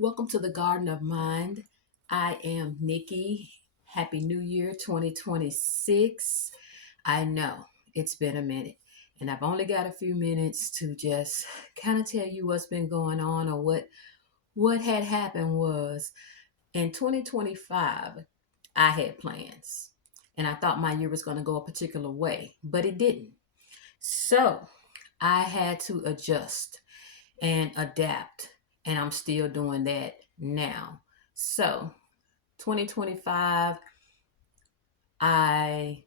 Welcome to the Garden of Mind. I am Nikki. Happy New Year 2026. I know it's been a minute, and I've only got a few minutes to just kind of tell you what's been going on or what had happened was in 2025, I had plans. And I thought my year was going to go a particular way, but it didn't. So I had to adjust and adapt. And I'm still doing that now. So 2025,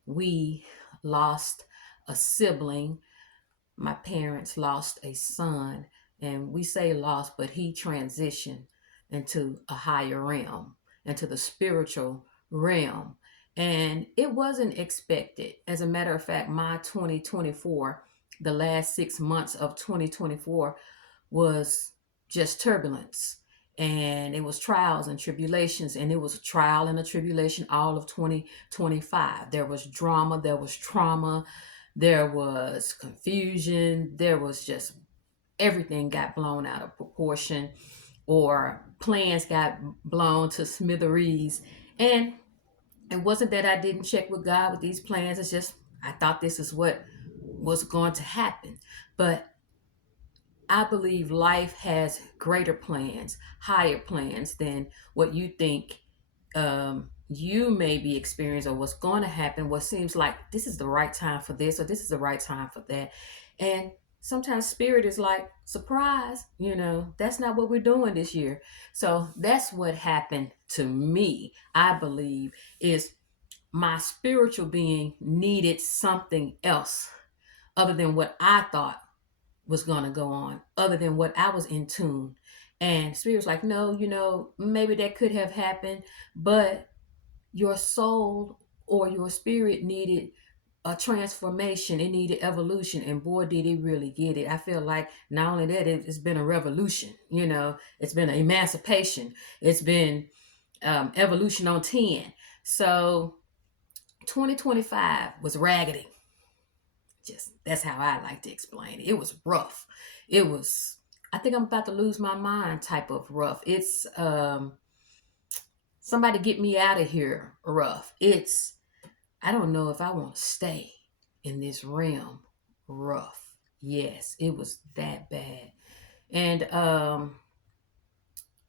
we lost a sibling. My parents lost a son, and we say lost, but he transitioned into a higher realm, into the spiritual realm. And it wasn't expected. As a matter of fact, my 2024, the last 6 months of 2024, was just turbulence, and it was trials and tribulations, and it was a trial and a tribulation all of 2025. There was drama, there was trauma, there was confusion, there was just everything got blown out of proportion, or plans got blown to smithereens. And it wasn't that I didn't check with God with these plans, it's just I thought this is what was going to happen. But I believe life has greater plans, higher plans than what you think you may be experiencing or what's going to happen. What seems like this is the right time for this or this is the right time for that. And sometimes spirit is like, surprise, that's not what we're doing this year. So that's what happened to me, I believe, is my spiritual being needed something else other than what I thought was going to go on, other than what I was in tune. And spirit was like, no, maybe that could have happened, but your soul or your spirit needed a transformation. It needed evolution. And boy, did it really get it. I feel like not only that, it's been a revolution, it's been an emancipation. It's been evolution on 10. So 2025 was raggedy. Just that's how I like to explain it. It was rough. It was, I think I'm about to lose my mind type of rough. It's somebody get me out of here rough. It's, I don't know if I want to stay in this realm rough. Yes, it was that bad. And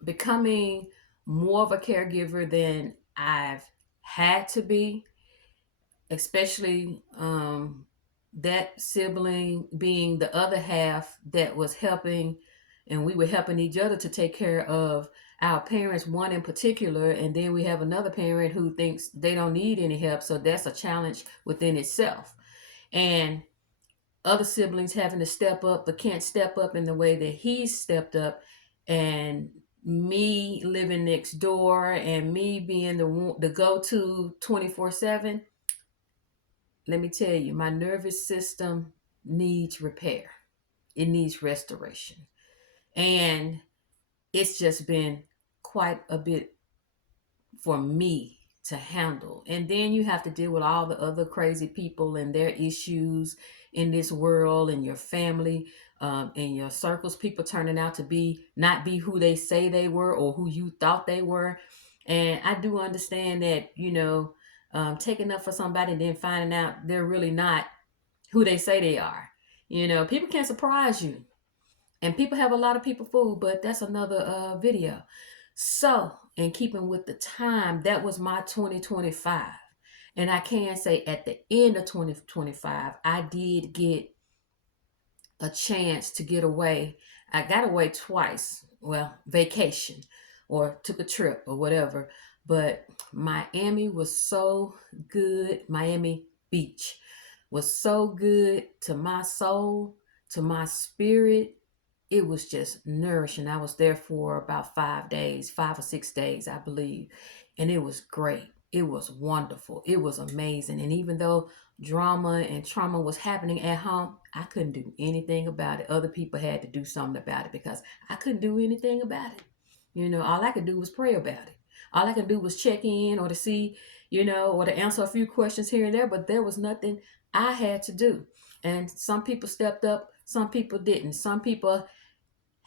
becoming more of a caregiver than I've had to be, especially that sibling being the other half that was helping, and we were helping each other to take care of our parents, one in particular, and then we have another parent who thinks they don't need any help, so that's a challenge within itself. And other siblings having to step up but can't step up in the way that he stepped up, and me living next door and me being the go-to 24/7. Let me tell you, my nervous system needs repair. It needs restoration. And it's just been quite a bit for me to handle. And then you have to deal with all the other crazy people and their issues in this world, and your family, in your circles, people turning out to be not be who they say they were or who you thought they were. And I do understand that, taking up for somebody and then finding out they're really not who they say they are. People can surprise you, and people have a lot of people fooled, but that's another video. So, in keeping with the time, that was my 2025. And I can say at the end of 2025, I did get a chance to get away. I got away twice. Well, vacation or took a trip or whatever. But Miami was so good. Miami Beach was so good to my soul, to my spirit. It was just nourishing. I was there for about 5 days, 5 or 6 days, I believe. And it was great. It was wonderful. It was amazing. And even though drama and trauma was happening at home, I couldn't do anything about it. Other people had to do something about it because I couldn't do anything about it. All I could do was pray about it. All I could do was check in or to see, or to answer a few questions here and there, but there was nothing I had to do. And some people stepped up, some people didn't. Some people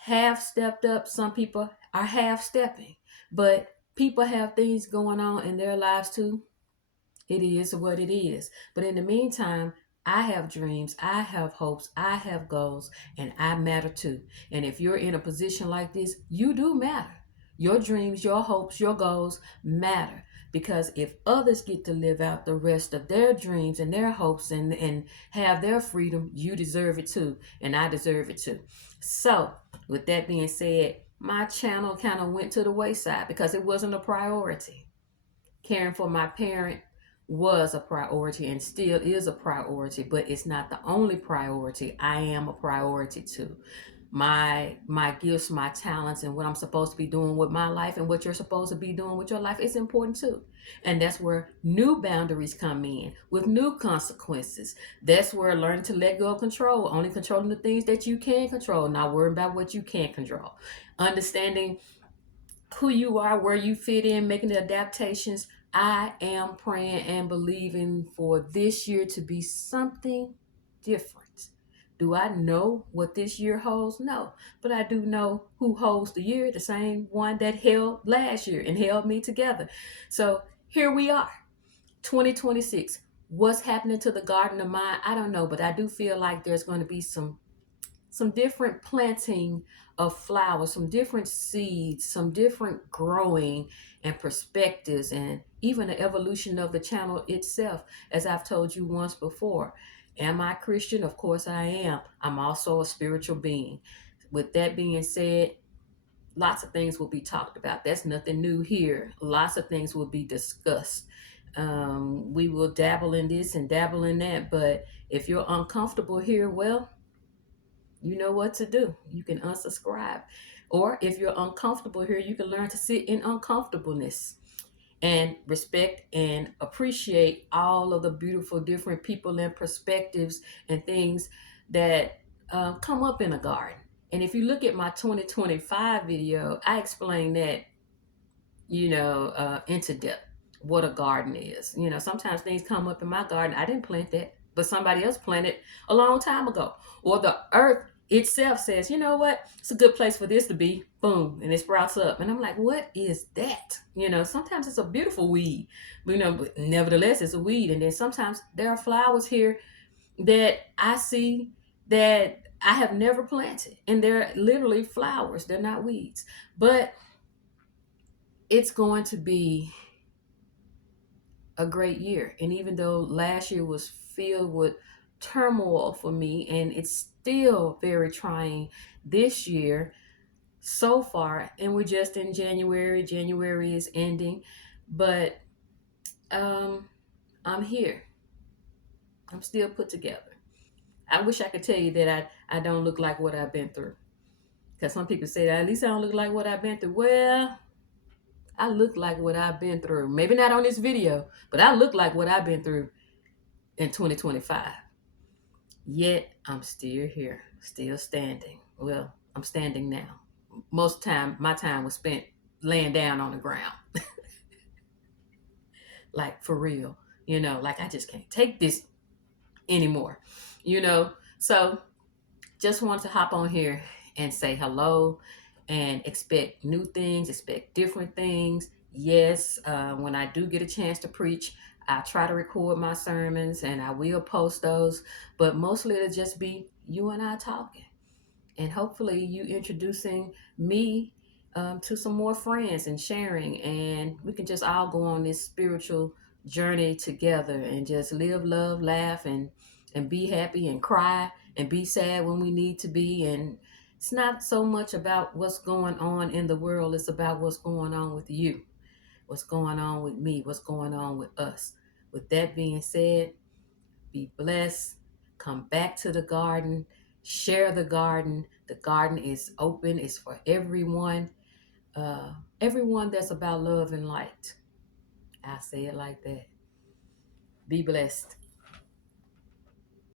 half stepped up, some people are half stepping. But people have things going on in their lives too. It is what it is. But in the meantime, I have dreams, I have hopes, I have goals, and I matter too. And if you're in a position like this, you do matter. Your dreams, your hopes, your goals matter. Because if others get to live out the rest of their dreams and their hopes and have their freedom, you deserve it too. And I deserve it too. So, with that being said, my channel kind of went to the wayside because it wasn't a priority. Caring for my parent was a priority and still is a priority, but it's not the only priority. I am a priority too. My gifts, my talents, and what I'm supposed to be doing with my life and what you're supposed to be doing with your life is important too. And that's where new boundaries come in with new consequences. That's where learning to let go of control, only controlling the things that you can control, not worrying about what you can't control. Understanding who you are, where you fit in, making the adaptations. I am praying and believing for this year to be something different. Do I know what this year holds? No. But I do know who holds the year, the same one that held last year and held me together. So here we are, 2026. What's happening to the garden of mine? I don't know, but I do feel like there's going to be some different planting of flowers, some different seeds, some different growing and perspectives, and even the evolution of the channel itself. As I've told you once before, am I Christian? Of course I am. I'm also a spiritual being. With that being said, lots of things will be talked about. That's nothing new here. Lots of things will be discussed. We will dabble in this and dabble in that, but if you're uncomfortable here, well, you know what to do. You can unsubscribe. Or if you're uncomfortable here, you can learn to sit in uncomfortableness and respect and appreciate all of the beautiful different people and perspectives and things that come up in a garden. And if you look at my 2025 video, I explain that, into depth, what a garden is. Sometimes things come up in my garden. I didn't plant that, but somebody else planted a long time ago. Or the earth itself says, you know what, it's a good place for this to be. Boom, and it sprouts up. And I'm like, what is that? Sometimes it's a beautiful weed, but nevertheless, it's a weed. And then sometimes there are flowers here that I see that I have never planted. And they're literally flowers, they're not weeds. But it's going to be a great year. And even though last year was filled with turmoil for me, and it's still very trying this year so far, and we're just in January. January is ending, but I'm here. I'm still put together. I wish I could tell you that I don't look like what I've been through. Because some people say that at least I don't look like what I've been through. Well, I look like what I've been through. Maybe not on this video, but I look like what I've been through in 2025. Yet I'm still here, still standing. Well, I'm standing now. Most time, my time was spent laying down on the ground. Like for real. Like I just can't take this anymore. So just wanted to hop on here and say hello and expect new things, expect different things. Yes, when I do get a chance to preach, I try to record my sermons and I will post those, but mostly it'll just be you and I talking. And hopefully you introducing me to some more friends and sharing, and we can just all go on this spiritual journey together and just live, love, laugh, and be happy and cry and be sad when we need to be. And it's not so much about what's going on in the world, it's about what's going on with you, what's going on with me, what's going on with us. With that being said, be blessed. Come back to the garden. Share the garden. The garden is open. It's for everyone. Everyone that's about love and light. I say it like that. Be blessed.